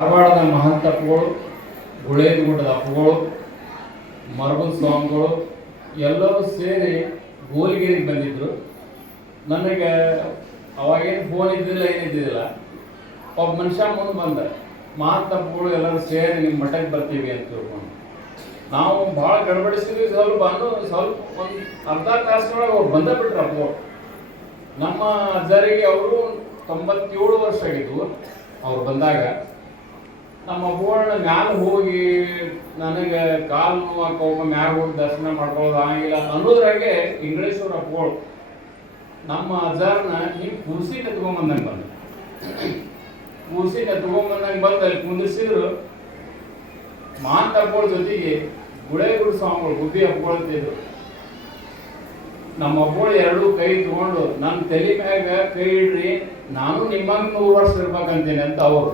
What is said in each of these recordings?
ಧಾರವಾಡದ ಮಹಂತಪ್ಪಗಳು, ಗುಳೇದಗುಡ್ಡದ ಅಪ್ಪಗಳು, ಮರಬನ್ ಸ್ವಾಮಿಗಳು ಎಲ್ಲರೂ ಸೇರಿ ಗೋಲಿಗೇರಿಗೆ ಬಂದಿದ್ರು. ನನಗೆ ಅವಾಗೇನು ಫೋನ್ ಇದ್ದಿಲ್ಲ, ಏನಿದ್ದಿಲ್ಲ. ಒಬ್ಬ ಮನುಷ್ಯ ಮುಂದೆ ಬಂದ, ಮಹಂತಪ್ಪಗಳು ಎಲ್ಲರೂ ಸೇರಿ ನಿಮ್ಮ ಮಠಕ್ಕೆ ಬರ್ತೀವಿ ಅಂತ ತಿಳ್ಕೊಂಡು ನಾವು ಭಾಳ ಗಡಬಡಿಸಿದ್ವಿ. ಸ್ವಲ್ಪ ಒಂದು ಅರ್ಧ ತಾಸಿನೊಳಗೆ ಅವ್ರು ಬಂದ ಬಿಟ್ರು ಅಪ್ಪಗಳು. ನಮ್ಮ ಅಜ್ಜರಿಗೆ ಅವರು 97 ವರ್ಷ ಆಗಿದ್ವು. ಅವ್ರು ಬಂದಾಗ ನಮ್ಮ ಅಪ್ಪಗಳನ್ನ ಮ್ಯಾಲ ಹೋಗಿ ನನಗೆ ಕಾಲು ನೋವಾಕ ಒಬ್ಬ ಮ್ಯಾಗ ಹೋಗಿ ದರ್ಶನ ಮಾಡ್ಕೊಳ್ಳೋದು ಆಗಿಲ್ಲ ಅನ್ನೋದ್ರಾಗೆ ಇಂಗ್ಲೇಶ್ವರ ಅಪ್ಪಗಳು ನಮ್ಮ ಅಜ್ಜಾರನ್ನ ಹಿಂಗೆ ಕುರ್ಸಿನ ಎತ್ಕೊಂಬಂದಂಗೆ ಬಂದು ಬಂದು ಅಲ್ಲಿ ಕುಂದಿಸಿದ್ರು. ಮಾಂತ ಅಪ್ಪಗಳ ಜೊತೆಗೆ ಗುಳೇಗುಡು ಸ್ವಾಮಿಗಳು ಗುಬ್ಬಿ ಅಪ್ಪಕೊಳ್ತಿದ್ರು. ನಮ್ಮ ಅಪ್ಪಗಳು ಎರಡೂ ಕೈ ತಗೊಂಡು ನನ್ನ ತಲೆ ಮ್ಯಾಗ ಕೈ ಇಡ್ರಿ, ನಾನು ನಿಮ್ಮಂಗೆ 100 ವರ್ಷ ಇರ್ಬೇಕಂತೀನಿ ಅಂತ ಅವರು.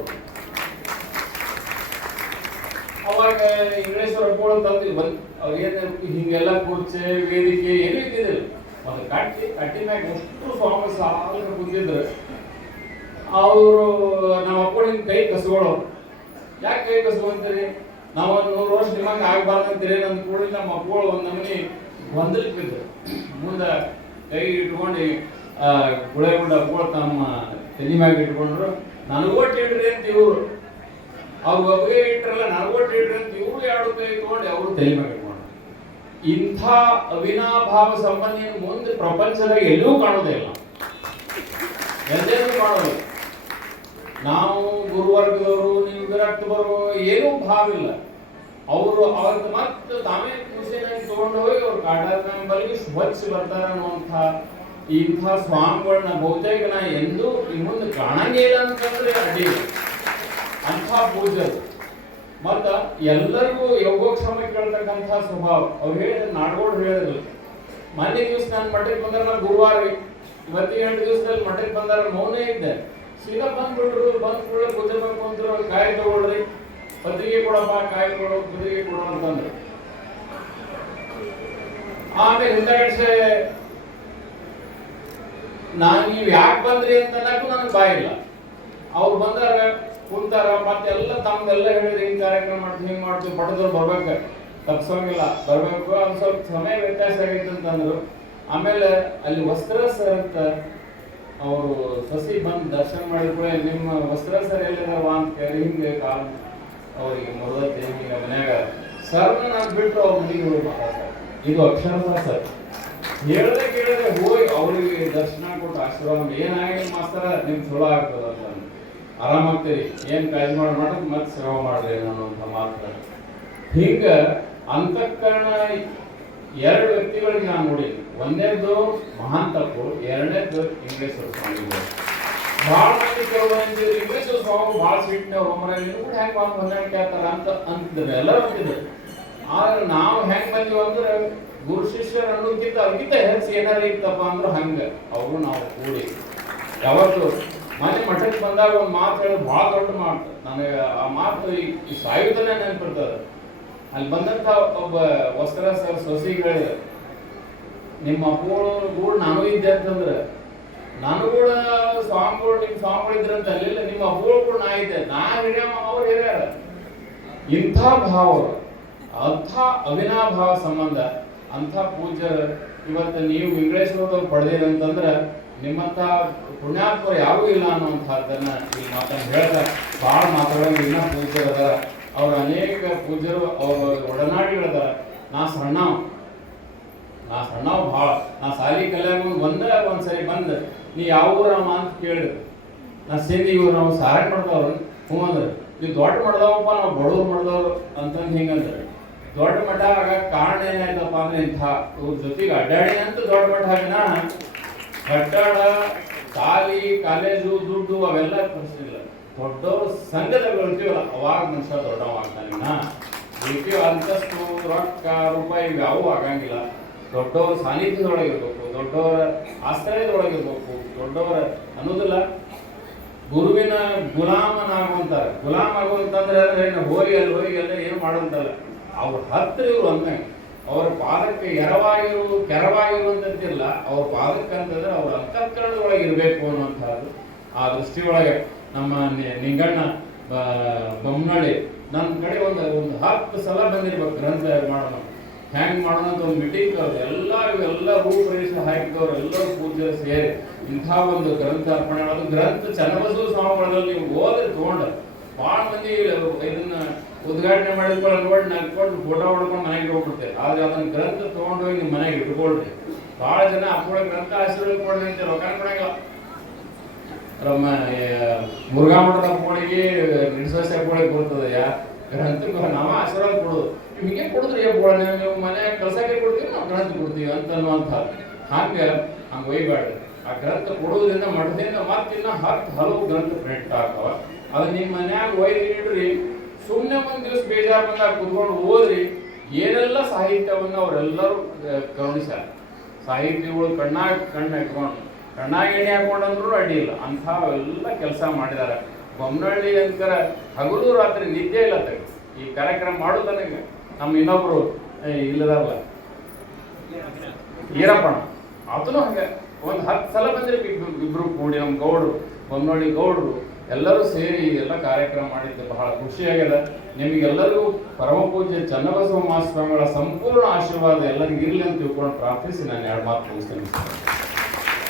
ಅವಾಗ ಇಂಗ್ಲೇಶ್ವರ ಅಪ್ಪಗಳು ತಂದು ಅವ್ರೇನು ಹಿಂಗೆಲ್ಲ ಕುರ್ಚೆ ವೇದಿಕೆ ಏನೂ ಇದ್ದಿದ್ದಿಲ್ಲ. ಒಂದು ಕಟ್ಟಿ ಮ್ಯಾಗ ಎಷ್ಟು ಸ್ವಾಮಿ ಸಾಲ ಕುಂತಿದ್ರು. ಅವರು ನಮ್ಮ ಅಪ್ಪಗಳು ಹಿಂಗೆ ಕೈ ಕಸ್ಕೊಳ್ಳೋರು. ಯಾಕೆ ಕೈ ಕಸ್ಕೊಂತೀರಿ, ನಾವು ಒಂದು 100 ವರ್ಷ ನಿಮ್ಮಂಗೆ ಆಗ್ಬಾರ್ದಂತೀರಿ ಅಂತ ಕೂಡ ನಮ್ಮ ಅಪ್ಪಗಳು ಒಂದು ನಮೂನಿ ಗೊಂದಲಕ್ಕೆ ಬಿದ್ದರು. ಮುಂದೆ ಕೈ ಇಟ್ಕೊಂಡು ಗುಳೇಗುಡ್ಡ ಅಪ್ಪಗಳು ತಮ್ಮ ತಲೆ ಮ್ಯಾಗ ಇಟ್ಕೊಂಡ್ರು. ನನಗೊಟ್ಟು ಇಡ್ರಿ ಅಂತ ಇವರು, ಅವ್ರು ಒಬ್ಬಗೆ ಇಟ್ರಲ್ಲ, ನನಗೊಟ್ಟು ಇಡ್ರಿ ಅಂತ ಇವರು ಎರಡು ಕೈ ಇಟ್ಕೊಂಡು ಅವರು ತಲೆ ಮ್ಯಾಗ ಇಟ್ಕೊಂಡ್ರು. ಇಂಥ ಅವಿನಾಭಾವ ಸಂಬಂಧ ಮುಂದೆ ಪ್ರಪಂಚದಾಗ ಎಲ್ಲೂ ಕಾಣೋದೇ ಇಲ್ಲ, ಎಲ್ಲೇನೂ ಕಾಣೋದಿಲ್ಲ. ನಾವು ಗುರುವರ್ಗದವರು, ನೀವು ವಿರಕ್ತವರು ಏನೂ ಭಾವ ಇಲ್ಲ. ಅವರು ಅವ್ರದ್ದು ಮತ್ತೆ ತಾವೇ ಖುಷಿಯಾಗಿ ತಗೊಂಡು ಹೋಗಿ ಅವ್ರು ಕಾಟಾದ ಬಲಿಗೆ ಸ್ವಚ್ಛ ಬರ್ತಾರ ಅನ್ನುವಂಥ ಇಂಥ ಸ್ವಾಮಿಗಳನ್ನ ಬಹುತೇಕ ನಾ ಎಂದೂ ಮುಂದೆ ಕಾಣಂಗೇ ಇಲ್ಲ ಅಂತಂದ್ರೆ ಅಡ್ಡಿ. ಅಂಥ ಪೂಜರು ಮತ್ತ ಎಲ್ಲರಿಗೂ ಯೋಗೋಕ್ಷಮ ಕೇಳ್ತಕ್ಕಂಥ ಸ್ವಭಾವ. ಅವ್ರು ಹೇಳಿದ್ರೆ ನಾಡ್ಗೋಡು ಹೇಳಿದ್ರು. ಮೊನ್ನೆ ದಿವಸ ನಾನು ಮಠಕ್ಕೆ ಬಂದಾಗ ನಾನು ಗುರುವಾರ ಇವತ್ತಿಗೆ 8 ದಿವಸದಲ್ಲಿ ಮಠಕ್ಕೆ ಬಂದಾಗ ಮೌನ ಇದ್ದೆ. ಸೀದಾ ಬಂದ್ಬಿಟ್ರು. ಬಂದ್ ಕೂಡ ಪೂಜೆ ಮಾಡ್ಕೊಂಡ್ರು. ಕಾಯಿ ತಗೊಳ್ರಿ, ಪತ್ರಿಕೆ ಕೊಡಪ್ಪ, ಕಾಯಿ ಕೊಡೋ, ಪತ್ರಿಕೆ ಕೊಡೋ ಅಂತಂದ್ರು. ಆಮೇಲೆ ಹಿಂದಗಡೆ ನೀವು ಯಾಕೆ ಬಂದ್ರಿ ಅಂತ ಅನ್ನಕ್ಕೂ ನನಗೆ ಬಾಯಿಲ್ಲ. ಅವ್ರು ಬಂದಾಗ ಕುಂತಾರ, ಮತ್ತೆಲ್ಲ ತಮ್ದೆಲ್ಲ ಹೇಳಿದ್ರೆ ಹಿಂಗೆ ಕಾರ್ಯಕ್ರಮ ಮಾಡ್ತೀವಿ, ಹಿಂಗೆ ಮಾಡ್ತೀವಿ, ಪಟದವ್ರು ಬರ್ಬೇಕು, ತಪ್ಸೋಂಗಿಲ್ಲ, ಬರ್ಬೇಕು. ಒಂದು ಸ್ವಲ್ಪ ಸಮಯ ವ್ಯತ್ಯಾಸ ಆಗೈತೆ ಅಂತಂದ್ರು. ಆಮೇಲೆ ಅಲ್ಲಿ ವಸ್ತ್ರ ಸರ್ ಅಂತ ಅವರು ಸಸಿ ಬಂದು ದರ್ಶನ ಮಾಡಿದ ಕೂಡ ನಿಮ್ಮ ವಸ್ತ್ರ ಸರ್ ಎಲ್ಲಿದಾವ ಅಂತ ಕೇಳಿ ಹಿಂಗೆ ಕಾಲು ಅವರಿಗೆ ಮುರಿದತ್ತೆ. ಈಗ ಮನ್ಯಾಗ ಸರ್ನ ನಾನು ಬಿಟ್ಟು ಅವ್ರ ಮನೆಗೆ ಹೋಗಿ ಇದು ಅಕ್ಷರಶಃ ಸರ್ ಹೇಳ್ದೆ ಕೇಳಿದ್ರೆ ಹೋಗಿ ಅವ್ರಿಗೆ ದರ್ಶನ ಕೊಟ್ಟು ಆಶೀರ್ವಾದ ಏನಾಗಿಲ್ಲ ಮಾಸ್ತರ ನಿಮ್ ಚಲೋ ಆಗ್ತದ ಅಂತ ಆರಾಮಾಗ್ತೀರಿ, ಏನ್ ಕಾಳಜಿ ಮಾಡಿ ಮಾಡಕ್ ಮತ್ತೆ ಸೇವೆ ಮಾಡ್ರಿ ಅನ್ನೋಂಥ ಮಾತು. ಹಿಂಗ ಅಂತಃಕರಣ ಎರಡು ವ್ಯಕ್ತಿಗಳಿಗೆ ನಾನು ನೋಡಿ. ಒಂದೇದು ಮಹಾಂತಪ್ಪು, ಎರಡನೇದು ಇಂಗ್ಲೇಶ್ವರ ಸ್ವಾಮಿಗಳು. ಭಾಳ ಮಂದಿ ಕೆಲವೊಂದು ಇಂಗ್ಲೇಶ್ವರ ಸ್ವಾಮಿ ಭಾಳ ಸ್ವೀಟ್ನವ್ರು ಒಮ್ಮರ ಕೂಡ ಹೆಂಗೆ ಬಂದು ಹೊಂದಾಣಿಕೆ ಆಗ್ತಾರ ಅಂತಿದ್ರು, ಎಲ್ಲರೂ ಅಂತಿದ್ರು. ಆದ್ರೆ ನಾವು ಹೆಂಗೆ ಬಂದೀವಿ ಅಂದ್ರೆ ಗುರು ಶಿಷ್ಯರು ಅನ್ನೋದಕ್ಕಿಂತ ಅದಕ್ಕಿಂತ ಹೆಚ್ಚು ಏನಾರ ಇತ್ತಪ್ಪ ಅಂದ್ರೆ ಹಂಗೆ ಅವರು ನಾವು ಕೂಡಿ ಯಾವತ್ತು ಮನೆ ಮಠಕ್ಕೆ ಬಂದಾಗ ಒಂದು ಮಾತು ಹೇಳೋದು ಭಾಳ ದೊಡ್ಡ ಮಾತು. ನನಗೆ ಆ ಮಾತು ಈ ಸಾಯುಧನೇ ನೆನಪಿರ್ತದೆ. ಅಲ್ಲಿ ಬಂದಂಥ ಒಬ್ಬ ವಸ್ತ್ರ ಸರ್ ಸೊಸಿಗೆ ಹೇಳಿದೆ, ನಿಮ್ಮ ಅಪ್ಪಗಳು ಕೂಡ ನಾನು ಇದ್ದೆ ಅಂತಂದ್ರೆ, ನಾನು ಕೂಡ ಸ್ವಾಮಿಗಳು ನಿಮ್ಮ ಸ್ವಾಮಿಗಳು ಇದ್ರಂತ ಅಲ್ಲಿಲ್ಲ, ನಿಮ್ಮ ಅಪ್ಪಗಳು ಕೂಡ ನಾ ಇದ್ದೆ, ನಾ ಹಿರಿಯ ಅವ್ರು ಹಿರಿಯರ. ಇಂಥ ಭಾವ, ಅಂಥ ಅವಿನಾಭಾವ ಸಂಬಂಧ, ಅಂಥ ಪೂಜ್ಯರು ಇವತ್ತು ನೀವು ಇಂಗ್ಲೇಶ್ವರದವ್ರು ಪಡೆದಿರಂತಂದ್ರೆ ನಿಮ್ಮಂಥ ಪುಣ್ಯಾತ್ಮರು ಯಾರೂ ಇಲ್ಲ ಅನ್ನುವಂಥದ್ದನ್ನ ಈ ಮಾತನ್ನು ಹೇಳ್ತಾ ಭಾಳ ಮಾತಾಡೋದು. ಇನ್ನೂ ಪೂಜ್ಯರು ಅದಾರ, ಅವ್ರ ಅನೇಕ ಪೂಜ್ಯರು ಅವ್ರ ಒಡನಾಡಿಗಳದಾರ. ನಾ ಸಣ್ಣವ್ ಭಾಳ. ನಾ ಸಾಲಿ ಕಲ್ಯಾಣ ಒಂದ್ಸರಿ ಬಂದು ನೀ ಯಾವ ಊರಮ್ಮ ಅಂತ ಕೇಳಿದ್ರು. ನಾ ಸೇರಿ ಇವ್ರು ನಾವು ಸಾರಾಯಣ ಮಾಡ್ದವ್ರು. ಹ್ಞೂ ಅಂದ್ರೆ ನೀವು ದೊಡ್ಡ ಮಾಡ್ದವಪ್ಪ, ನಾವು ಬಡವ್ರು ಮಾಡ್ದವ್ರು ಅಂತಂದು ಹಿಂಗಂದ್ರೆ ದೊಡ್ಡ ಮಠ ಆಗಕ್ಕೆ ಕಾರಣ ಏನಾಯ್ತಪ್ಪ ಅಂದ್ರೆ ಇಂಥ ಇವ್ರ ಜೊತೆಗೆ ಅಡ್ಡಾಡಿ ಅಂತ ದೊಡ್ಡ ಮಠ ಆಗಿನ ಕಟ್ಟಡ, ಶಾಲಿ, ಕಾಲೇಜು, ದುಡ್ಡು ಅವೆಲ್ಲ ಪರಿಸ್ಥಿತಿಲ್ಲ. ದೊಡ್ಡವರು ಸಂಘದಲ್ಲಿ ಇರ್ತೀವಲ್ಲ ಅವಾಗ ಮನುಷ್ಯ ದೊಡ್ಡವಾಗ್ತಾನೆ. ಇರ್ತೀವ ಅಂತಸ್ತು, ರೊಕ್ಕ, ರೂಪಾಯಿ ಯಾವೂ ಆಗಂಗಿಲ್ಲ. ದೊಡ್ಡವರ ಸಾನ್ನಿಧ್ಯದೊಳಗಿರ್ಬೇಕು, ದೊಡ್ಡವರ ಆಶ್ರಯದೊಳಗಿರ್ಬೇಕು. ದೊಡ್ಡವರ ಅನ್ನೋದಿಲ್ಲ, ಗುರುವಿನ ಗುಲಾಮನಾಗುವಂತಾರೆ. ಗುಲಾಮ ಆಗುವಂತಂದ್ರೆ ಅಂದ್ರೆ ಹೋಗಿ ಅಲ್ಲಿ ಏನು ಮಾಡೋಂತಲ್ಲ, ಅವ್ರ ಹತ್ರ ಇವರು ಅಂದ ಅವ್ರ ಪಾದಕ್ಕೆ ಕೆರವಾಗಿರು ಅಂತಂತಿಲ್ಲ, ಅವ್ರ ಪಾದಕ್ಕೆ ಅಂತಂದ್ರೆ ಅವ್ರ ಅಂತಃಕರಣದೊಳಗೆ ಇರಬೇಕು ಅನ್ನುವಂಥದ್ದು. ಆ ದೃಷ್ಟಿಯೊಳಗೆ ನಮ್ಮ ನಿಂಗಣ್ಣ ಬೊಮ್ಮನಳ್ಳಿ ನನ್ನ ಕಡೆ ಒಂದು 10 ಸಲ ಬಂದಿರ್ಬೇಕು ಗ್ರಂಥ ಮಾಡೋಣ, ಹ್ಯಾಂಗ್ ಮಾಡೋಣ ಅಂತ ಒಂದು ಮೀಟಿಂಗ್ ಕರೆದು ಎಲ್ಲ ರೂಪರೇಷ ಹಾಕಿದವ್ರು ಎಲ್ಲರೂ ಪೂಜೆ ಸೇರಿ ಇಂಥ ಒಂದು ಗ್ರಂಥ ಅರ್ಪಣೆ ಮಾಡೋದು. ಗ್ರಂಥ ಚನ್ನಬಸವ ಸ್ವಾಮಿಗಳಲ್ಲಿ ನೀವು ಹೋದ್ರೆ ತಗೊಂಡು ಭಾಳ ಮಂದಿ ಇದನ್ನ ಉದ್ಘಾಟನೆ ಮಾಡಿದ್ಕೊಳ್ಳಿ ನೋಡಿ ನಗ್ಕೊಂಡು ಫೋಟೋ ಹೊಡ್ಕೊಂಡು ಮನೆಗೆ ಹೋಗ್ಬಿಡ್ತೇವೆ. ಆದ್ರೆ ಅದನ್ನ ಗ್ರಂಥ ತೊಗೊಂಡೋಗಿ ನಿಮ್ಮ ಮನೆಗೆ ಇಟ್ಕೊಳ್ರಿ. ಭಾಳ ಜನ ಅಪ್ಪಳ ಗ್ರಂಥ ಆಶೀರ್ವಾದ ಕೊಡ್ರಿ ಅಂತ ರೊಕ್ಕ ಕೊಡಂಗಿಲ್ಲ. ಮುರುಘಾ ಮಠದ ಅಪ್ಪಳಿಗೆ ನಿಡ್ಸೋಸಿ ಅಪ್ಪಳಿಗೆ ಬರ್ತದೆ, ಗ್ರಂಥಕ್ಕೆ ನಾವ ಆಶೀರ್ವಾದ ಕೊಡೋದು. ನಿಮಗೆ ಕೊಡಿದ್ರಿ ನೀವು ಮನೆ ಕಳ್ಸಕ್ಕೆ ಕೊಡ್ತೀವಿ, ನಾವು ಗ್ರಂಥ ಕೊಡ್ತೀವಿ ಅಂತ ಅನ್ನುವಂಥ ಹಂಗೆ ಒಯ್ಬೇಡ್ರಿ. ಆ ಗ್ರಂಥ ಕೊಡೋದ್ರಿಂದ ಮಠದಿಂದ ಮತ್ತಿನ್ನ 10 ಹಲವು ಗ್ರಂಥ ಪ್ರಿಂಟ್ ಆಗ್ತಾವ. ಅದು ನಿಮ್ಮ ಮನ್ಯಾಗ ಒಯ್ದು ಇಡ್ರಿ. ಸುಮ್ಮನೆ ಒಂದ್ ದಿವಸ ಬೇಜಾರು ಬಂದಾಗ ಕುತ್ಕೊಂಡು ಓದ್ರಿ. ಏನೆಲ್ಲ ಸಾಹಿತ್ಯವನ್ನು ಅವರೆಲ್ಲರೂ ಕರುಣಿಸ್ಯಾರ. ಸಾಹಿತ್ಯಗಳು ಕಣ್ಣು ಇಟ್ಕೊಂಡು ಕಣ್ಣಾಗ ಎಣ್ಣೆ ಹಾಕೊಂಡಂದ್ರೂ ಅಡ್ಡಿ ಇಲ್ಲ, ಅಂಥವೆಲ್ಲ ಕೆಲಸ ಮಾಡಿದ್ದಾರೆ. ಬೊಮ್ಮನಹಳ್ಳಿ ಅಂಕರ ಹಗಲು ರಾತ್ರಿ ನಿದ್ದೆ ಇಲ್ಲ ತಗ ಈ ಕಾರ್ಯಕ್ರಮ ಮಾಡೋದನಿಗೆ. ನಮ್ಮ ಇನ್ನೊಬ್ರು ಇಲ್ಲದಲ್ಲ ಈರಪ್ಪಣ, ಅದನ್ನು ಹಂಗೆ ಒಂದು 10 ಸಲ ಬಂದ್ರೆ ಇಬ್ರು ಕೂಡಿ ನಮ್ಮ ಗೌಡ್ರು, ಬೊಮ್ಮನಹಳ್ಳಿ ಗೌಡ್ರು ಎಲ್ಲರೂ ಸೇರಿ ಎಲ್ಲ ಕಾರ್ಯಕ್ರಮ ಮಾಡಿದ್ದು ಬಹಳ ಖುಷಿಯಾಗಿದೆ. ನಿಮಗೆಲ್ಲರಿಗೂ ಪರಮ ಪೂಜ್ಯ ಚನ್ನಬಸವ ಮಹಾಸ್ವಾಮಿಗಳ ಸಂಪೂರ್ಣ ಆಶೀರ್ವಾದ ಎಲ್ಲರಿಗೂ ಇರಲಿ ಅಂತ ತಿಳ್ಕೊಂಡು ಪ್ರಾರ್ಥಿಸಿ ನಾನು 2 ಮಾತು ಮುಗಿಸ್ತೇನೆ.